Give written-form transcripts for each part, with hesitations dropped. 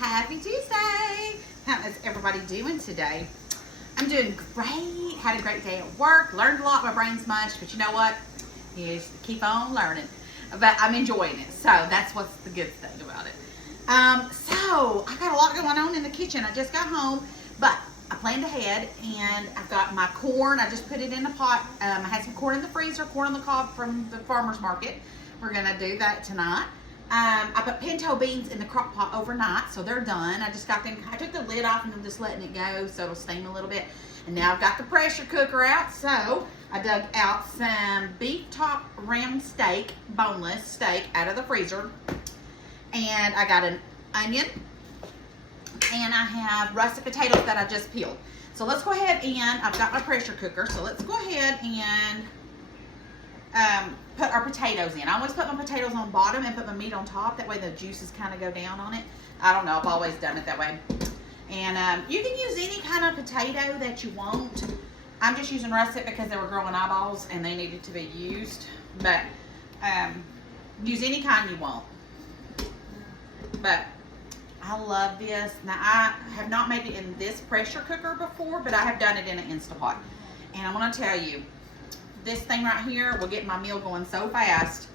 Happy Tuesday! How is everybody doing today? I'm doing great. Had a great day at work. Learned a lot. My brain's mush, but you know what? You just keep on learning. But I'm enjoying it, so that's what's the good thing about it. So I got a lot going on in the kitchen. I just got home, but I planned ahead, and I've got my corn. I just put it in a pot. I had some corn in the freezer, corn on the cob from the farmer's market. We're gonna do that tonight. I put pinto beans in the crock pot overnight, so they're done. I just got them, I took the lid off and I'm just letting it go so it'll steam a little bit. And now I've got the pressure cooker out, so I dug out some beef top ram steak, boneless steak, out of the freezer. And I got an onion, and I have russet potatoes that I just peeled. So let's go ahead and, I've got my pressure cooker, so let's go ahead and put our potatoes in. I always put my potatoes on bottom and put my meat on top. That way the juices kind of go down on it. I don't know. I've always done it that way. And you can use any kind of potato that you want. I'm just using russet because they were growing eyeballs and they needed to be used. But use any kind you want. But I love this. Now, I have not made it in this pressure cooker before, but I have done it in an Instapot. And I'm going to tell you, this thing right here will get my meal going so fast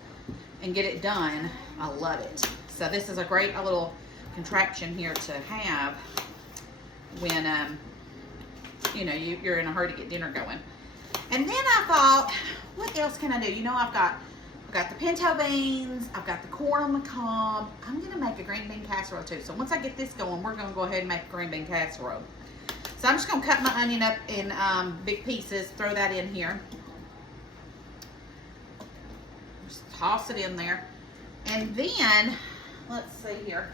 and get it done. I love it. So this is a great little contraption here to have when you know, you're in a hurry to get dinner going. And then I thought, what else can I do? You know, I've got the pinto beans, I've got the corn on the cob. I'm gonna make a green bean casserole too. So once I get this going, we're gonna go ahead and make a green bean casserole. So I'm just gonna cut my onion up in big pieces, throw that in here. Just toss it in there. And then, let's see here.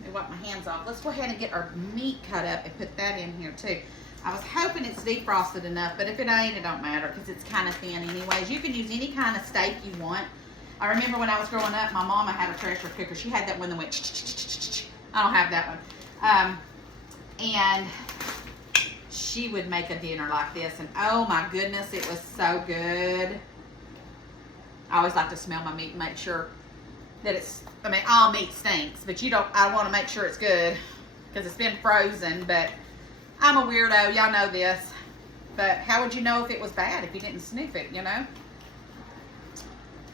Let me wipe my hands off. Let's go ahead and get our meat cut up and put that in here too. I was hoping it's defrosted enough, but if it ain't, it don't matter because it's kind of thin anyways. You can use any kind of steak you want. I remember when I was growing up, my mama had a pressure cooker. She had that one that went ch-ch-ch-ch-ch. I don't have that one. And she would make a dinner like this, and oh my goodness, it was so good. I always like to smell my meat and make sure that it's, I mean, all meat stinks, but I want to make sure it's good because it's been frozen, but I'm a weirdo, y'all know this. But how would you know if it was bad if you didn't sniff it, you know?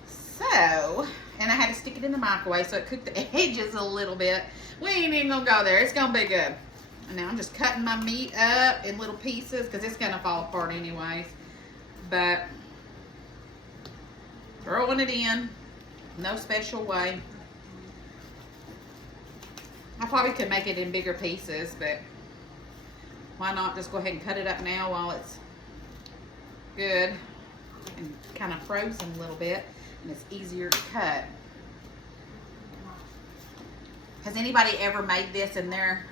So, and I had to stick it in the microwave so it cooked the edges a little bit. We ain't even gonna go there, it's gonna be good. And now I'm just cutting my meat up in little pieces because it's gonna fall apart anyways. But throwing it in, no special way. I probably could make it in bigger pieces, but why not just go ahead and cut it up now while it's good and kind of frozen a little bit, and it's easier to cut. Has anybody ever made this in their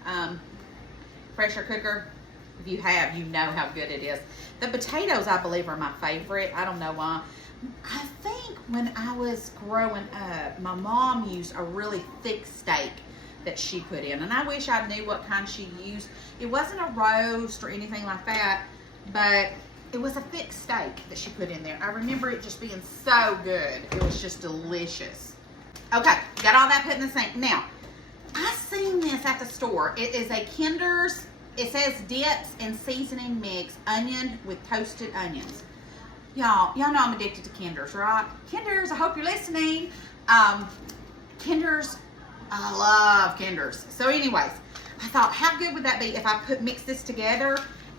pressure cooker? If you have, you know how good it is. The potatoes, I believe, are my favorite. I don't know why. I think when I was growing up, my mom used a really thick steak that she put in, and I wish I knew what kind she used. It wasn't a roast or anything like that, but it was a thick steak that she put in there. I remember it just being so good. It was just delicious. Okay, got all that put in the sink. Now, I seen this at the store. It is a Kinder's, it says dips and seasoning mix, onion with toasted onions. Y'all know I'm addicted to Kinder's, right? Kinder's, I hope you're listening. Kinder's, I love Kinder's. So anyways, I thought, how good would that be if I mix this together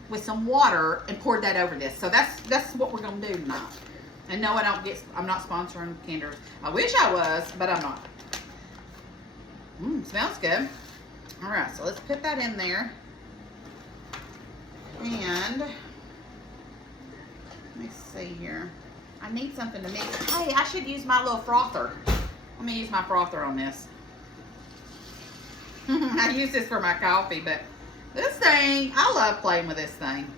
with some water and poured that over this? So that's what we're gonna do tonight. And no, I'm not sponsoring Kinder's. I wish I was, but I'm not. Smells good. All right, so let's put that in there. And let me see here. I need something to mix. Hey, I should use my little frother. Let me use my frother on this. I use this for my coffee, but this thing, I love playing with this thing.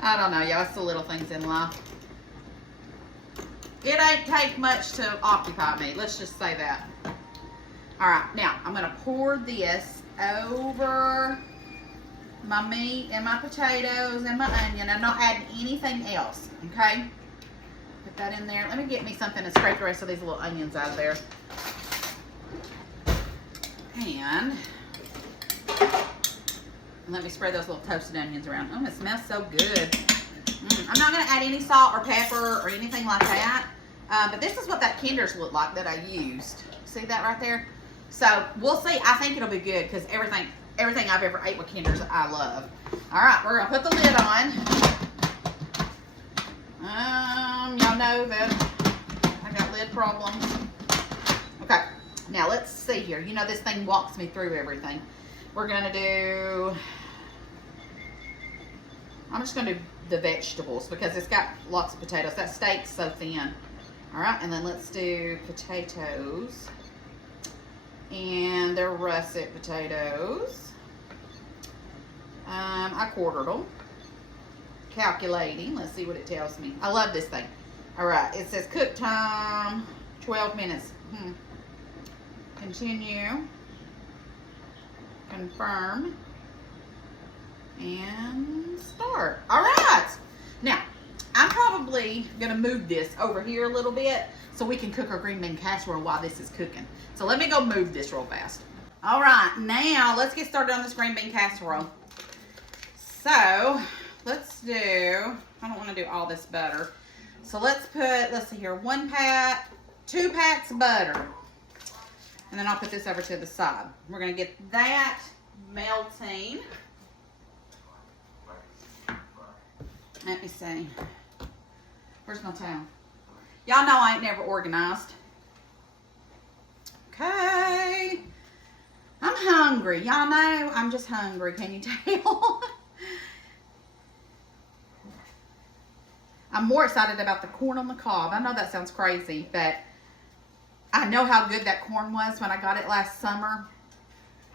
I don't know, y'all. It's the little things in life. It ain't take much to occupy me. Let's just say that. All right, now I'm going to pour this over my meat and my potatoes and my onion. I'm not adding anything else, okay? Put that in there. Let me get me something to scrape the rest of these little onions out of there. And let me spread those little toasted onions around. Oh, it smells so good. I'm not going to add any salt or pepper or anything like that. But this is what that Kinder's looked like that I used. See that right there? So we'll see. I think it'll be good because everything I've ever ate with Kinder's I love. All right, we're going to put the lid on. Y'all know that I got lid problems. Okay, now let's see here. You know this thing walks me through everything. We're going to do, I'm just going to do the vegetables because it's got lots of potatoes. That steak's so thin. All right, and then let's do potatoes. And they're russet potatoes. I quartered them. Calculating. Let's see what it tells me. I love this thing. All right, it says cook time 12 minutes. Continue. Confirm. And start. All right. Now, I'm probably going to move this over here a little bit so we can cook our green bean casserole while this is cooking. So let me go move this real fast. All right, now let's get started on this green bean casserole. So let's do, I don't want to do all this butter. So let's see here, 1 pat, 2 pats of butter. And then I'll put this over to the side. We're going to get that melting. Let me see. Where's my towel? Y'all know I ain't never organized. Okay. I'm hungry. Y'all know I'm just hungry. Can you tell? I'm more excited about the corn on the cob. I know that sounds crazy, but I know how good that corn was when I got it last summer.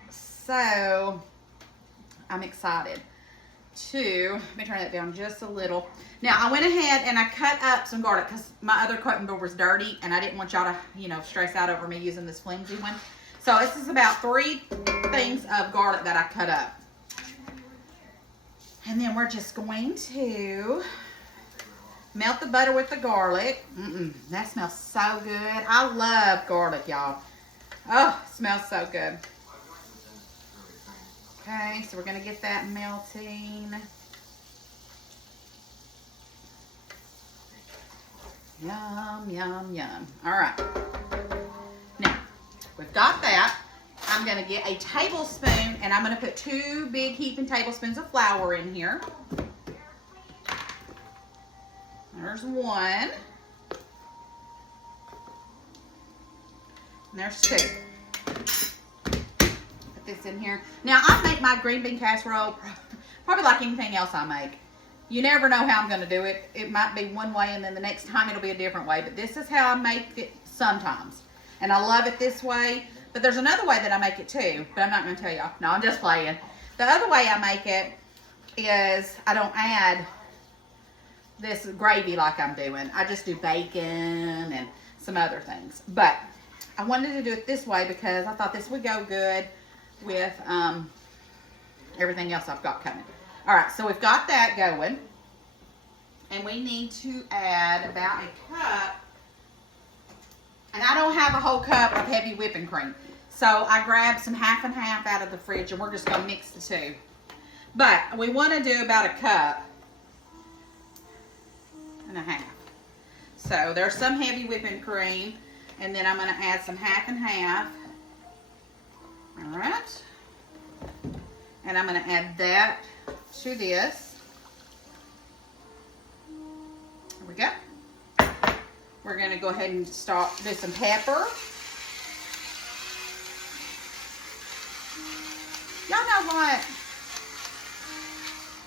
So I'm excited to, let me turn that down just a little. Now I went ahead and I cut up some garlic because my other cutting board was dirty and I didn't want y'all to, you know, stress out over me using this flimsy one. So this is about 3 things of garlic that I cut up. And then we're just going to melt the butter with the garlic. That smells so good. I love garlic, y'all. Oh, it smells so good. Okay, so we're going to get that melting. Yum, yum, yum. All right. Now, we've got that. I'm going to get a tablespoon, and I'm going to put 2 big heaping tablespoons of flour in here. There's 1. And there's 2. This in here. Now I make my green bean casserole probably like anything else I make. You never know how I'm going to do it. It might be one way and then the next time it'll be a different way, but this is how I make it sometimes. And I love it this way, but there's another way that I make it too, but I'm not going to tell y'all. No, I'm just playing. The other way I make it is I don't add this gravy like I'm doing. I just do bacon and some other things. But I wanted to do it this way because I thought this would go good with everything else I've got coming. All right, so we've got that going. And we need to add about a cup. And I don't have a whole cup of heavy whipping cream. So I grabbed some half and half out of the fridge and we're just going to mix the 2. But we want to do about a cup and a half. So there's some heavy whipping cream. And then I'm going to add some half and half. All right. And I'm going to add that to this. There we go. We're going to go ahead and do some pepper. Y'all know what?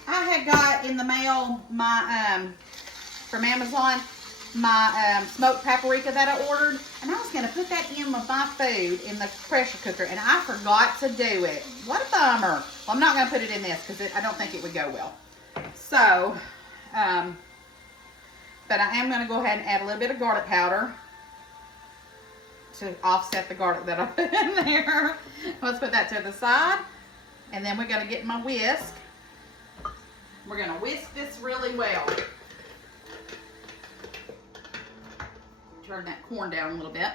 I had got in the mail my, from Amazon, my smoked paprika that I ordered, and I was going to put that in with my food in the pressure cooker, and I forgot to do it. What a bummer. Well, I'm not going to put it in this because I don't think it would go well. So, but I am going to go ahead and add a little bit of garlic powder to offset the garlic that I put in there. Let's put that to the side, and then we're going to get my whisk. We're going to whisk this really well. Turn that corn down a little bit.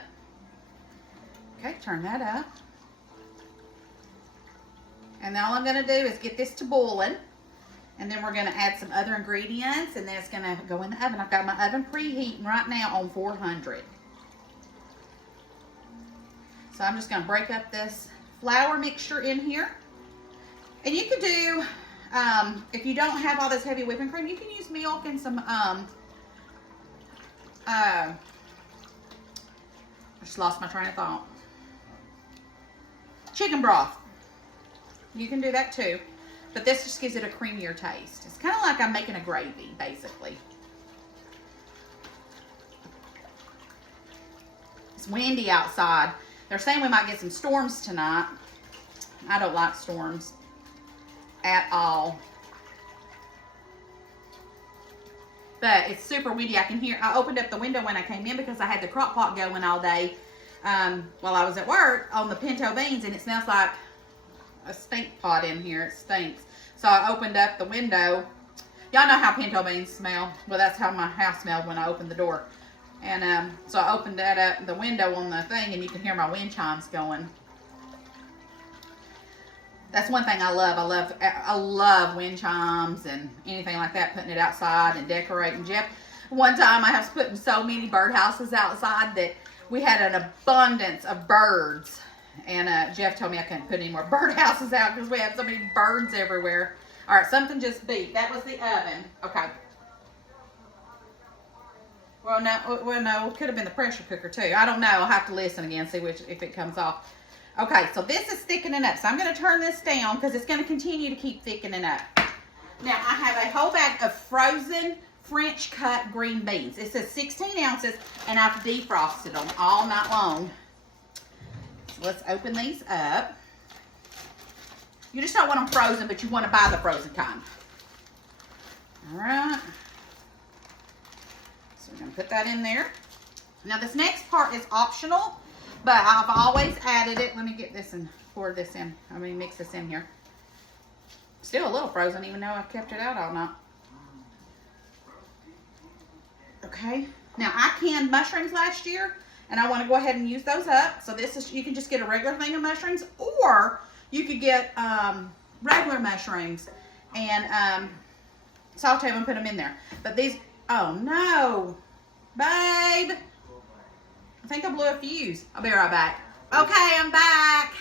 Okay, turn that up. And all I'm gonna do is get this to boiling. And then we're gonna add some other ingredients, and then it's gonna go in the oven. I've got my oven preheating right now on 400. So I'm just gonna break up this flour mixture in here. And you could do, if you don't have all this heavy whipping cream, you can use milk and some, I just lost my train of thought. Chicken broth. You can do that too. But this just gives it a creamier taste. It's kind of like I'm making a gravy, basically. It's windy outside. They're saying we might get some storms tonight. I don't like storms at all. But it's super windy. I opened up the window when I came in because I had the crock pot going all day while I was at work on the pinto beans, and it smells like a stink pot in here. It stinks. So I opened up the window. Y'all know how pinto beans smell. Well, that's how my house smelled when I opened the door. And so I opened that up, the window on the thing, and you can hear my wind chimes going. That's one thing I love. I love wind chimes and anything like that, putting it outside and decorating. Jeff, one time I was putting so many birdhouses outside that we had an abundance of birds. And Jeff told me I couldn't put any more birdhouses out because we have so many birds everywhere. All right, something just beeped. That was the oven. Okay. Well, no, it could have been the pressure cooker too. I don't know. I'll have to listen again, see if it comes off. Okay, so this is thickening up. So I'm going to turn this down because it's going to continue to keep thickening up. Now, I have a whole bag of frozen French cut green beans. It says 16 ounces, and I've defrosted them all night long. So let's open these up. You just don't want them frozen, but you want to buy the frozen kind. All right. So we're going to put that in there. Now, this next part is optional, but I've always added it. Let me get this and pour this in. Mix this in here. Still a little frozen, even though I've kept it out all night. Okay. Now, I canned mushrooms last year, and I want to go ahead and use those up. So this is, you can just get a regular thing of mushrooms, or you could get regular mushrooms and saute them and put them in there. But these, oh no, babe. I think I blew a fuse. I'll be right back. Okay, I'm back.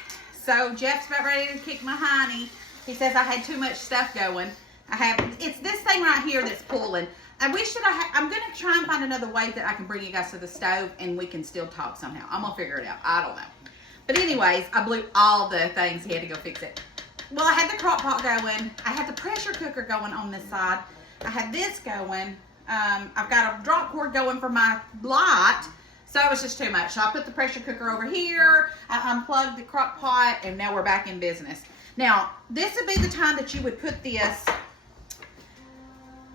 So Jeff's about ready to kick my hiney. He says I had too much stuff going. It's this thing right here that's pulling. I wish that I'm going to try and find another way that I can bring you guys to the stove and we can still talk somehow. I'm going to figure it out. I don't know. But anyways, I blew all the things. He had to go fix it. Well, I had the crock pot going. I had the pressure cooker going on this side. I had this going. I've got a drop cord going for my light. So it was just too much. So I put the pressure cooker over here. I unplugged the crock pot, and now we're back in business. Now, this would be the time that you would put this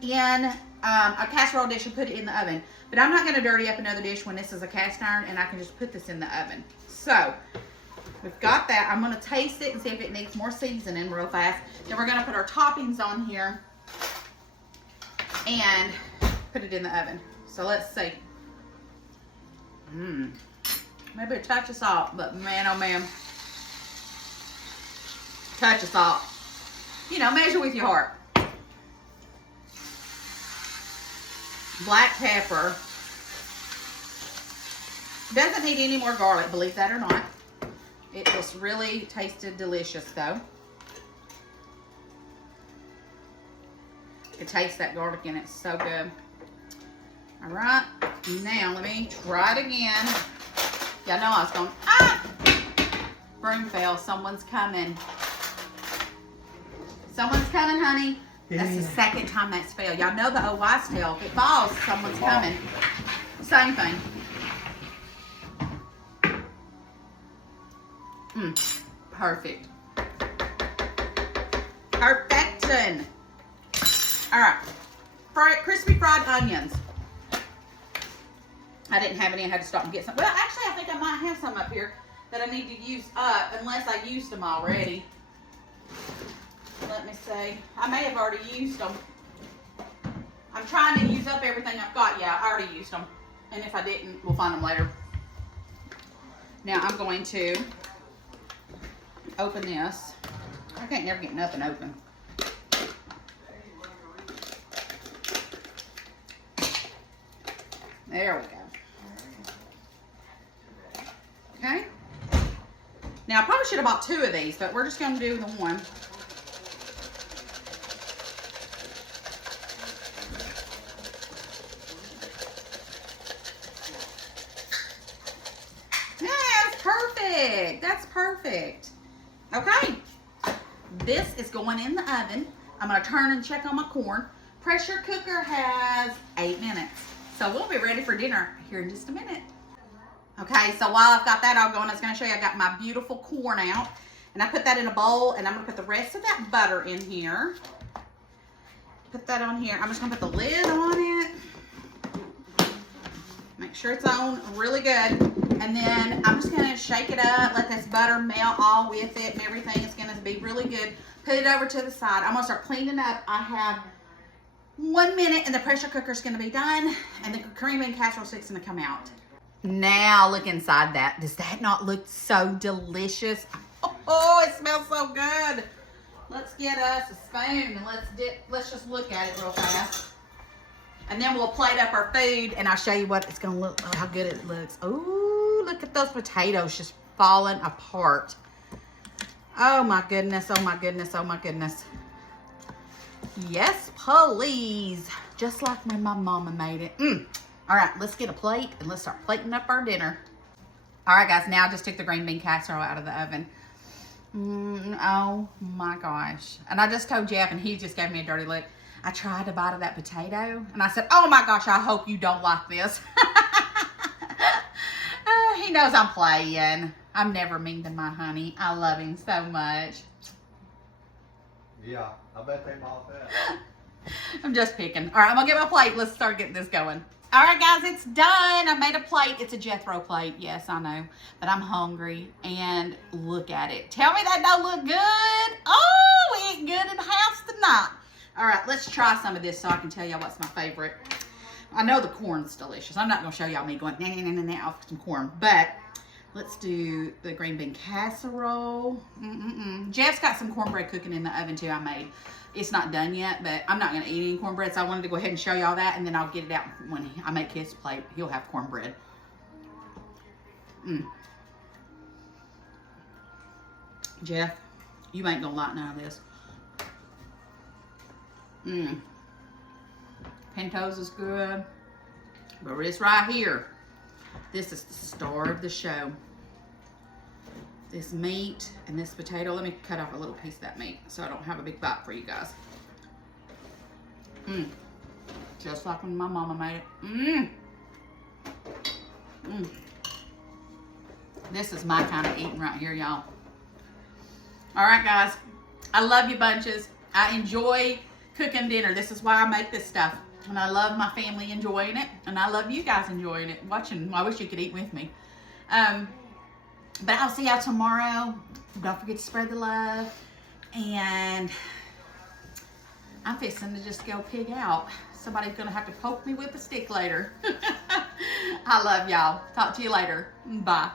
in a casserole dish and put it in the oven. But I'm not going to dirty up another dish when this is a cast iron, and I can just put this in the oven. So we've got that. I'm going to taste it and see if it needs more seasoning real fast. Then we're going to put our toppings on here and put it in the oven. So let's see. Maybe a touch of salt, but man, oh man. Touch of salt. You know, measure with your heart. Black pepper. Doesn't need any more garlic, believe that or not. It just really tasted delicious though. You can taste that garlic in it, so good. All right, now let me try it again. Y'all know I was going, broom fell, someone's coming. Someone's coming, honey. That's the second time that's failed. Y'all know the old wives' tale. If it falls, someone's coming. Same thing. Perfect. Perfection. All right. Crispy fried onions. I didn't have any. I had to stop and get some. Well, actually, I think I might have some up here that I need to use up, unless I used them already. Let me see. I may have already used them. I'm trying to use up everything I've got. Yeah, I already used them. And if I didn't, we'll find them later. Now, I'm going to open this. I can't never get nothing open. There we go. Okay. Now, I probably should have bought 2 of these, but we're just going to do the one. Yeah, that's perfect. That's perfect. Okay. This is going in the oven. I'm going to turn and check on my corn. Pressure cooker has 8 minutes. So we'll be ready for dinner here in just a minute. Okay, so while I've got that all going, I was going to show you I got my beautiful corn out. And I put that in a bowl, and I'm going to put the rest of that butter in here. Put that on here. I'm just going to put the lid on it. Make sure it's on really good. And then I'm just going to shake it up, let this butter melt all with it and everything. It's going to be really good. Put it over to the side. I'm going to start cleaning up. I have 1 minute and the pressure cooker's going to be done, and the cream bean casserole stick's going to come out. Now look inside that. Does that not look so delicious? Oh, it smells so good. Let's get us a spoon and let's just look at it real fast. And then we'll plate up our food, and I'll show you what it's going to look like, how good it looks. Ooh, look at those potatoes just falling apart. Oh my goodness, oh my goodness, oh my goodness. Yes, please. Just like when my mama made it. All right, let's get a plate and let's start plating up our dinner. All right, guys, now I just took the green bean casserole out of the oven. Oh my gosh. And I just told Jeff, and he just gave me a dirty look. I tried a bite of that potato, and I said, oh my gosh, I hope you don't like this. He knows I'm playing. I'm never mean to my honey. I love him so much. Yeah, I bet they bought that. I'm just picking. All right, I'm going to get my plate. Let's start getting this going. All right, guys, it's done. I made a plate. It's a Jethro plate. Yes, I know. But I'm hungry. And look at it. Tell me that don't look good. Oh, we ain't good in the house tonight. All right, let's try some of this so I can tell y'all what's my favorite. I know the corn's delicious. I'm not going to show y'all me going, nah, off some corn. But let's do the green bean casserole. Jeff's got some cornbread cooking in the oven, too, I made. It's not done yet, but I'm not going to eat any cornbread, so I wanted to go ahead and show y'all that, and then I'll get it out when I make his plate. He'll have cornbread. Jeff, you ain't going to like none of this. Pintos is good, but this right here, this is the star of the show. This meat and this potato. Let me cut off a little piece of that meat so I don't have a big bite for you guys. Just like when my mama made it. This is my kind of eating right here, y'all. All right, guys. I love you bunches. I enjoy cooking dinner. This is why I make this stuff. And I love my family enjoying it. And I love you guys enjoying it, watching. I wish you could eat with me. But I'll see y'all tomorrow. Don't forget to spread the love. And I'm fixing to just go pig out. Somebody's going to have to poke me with a stick later. I love y'all. Talk to you later. Bye.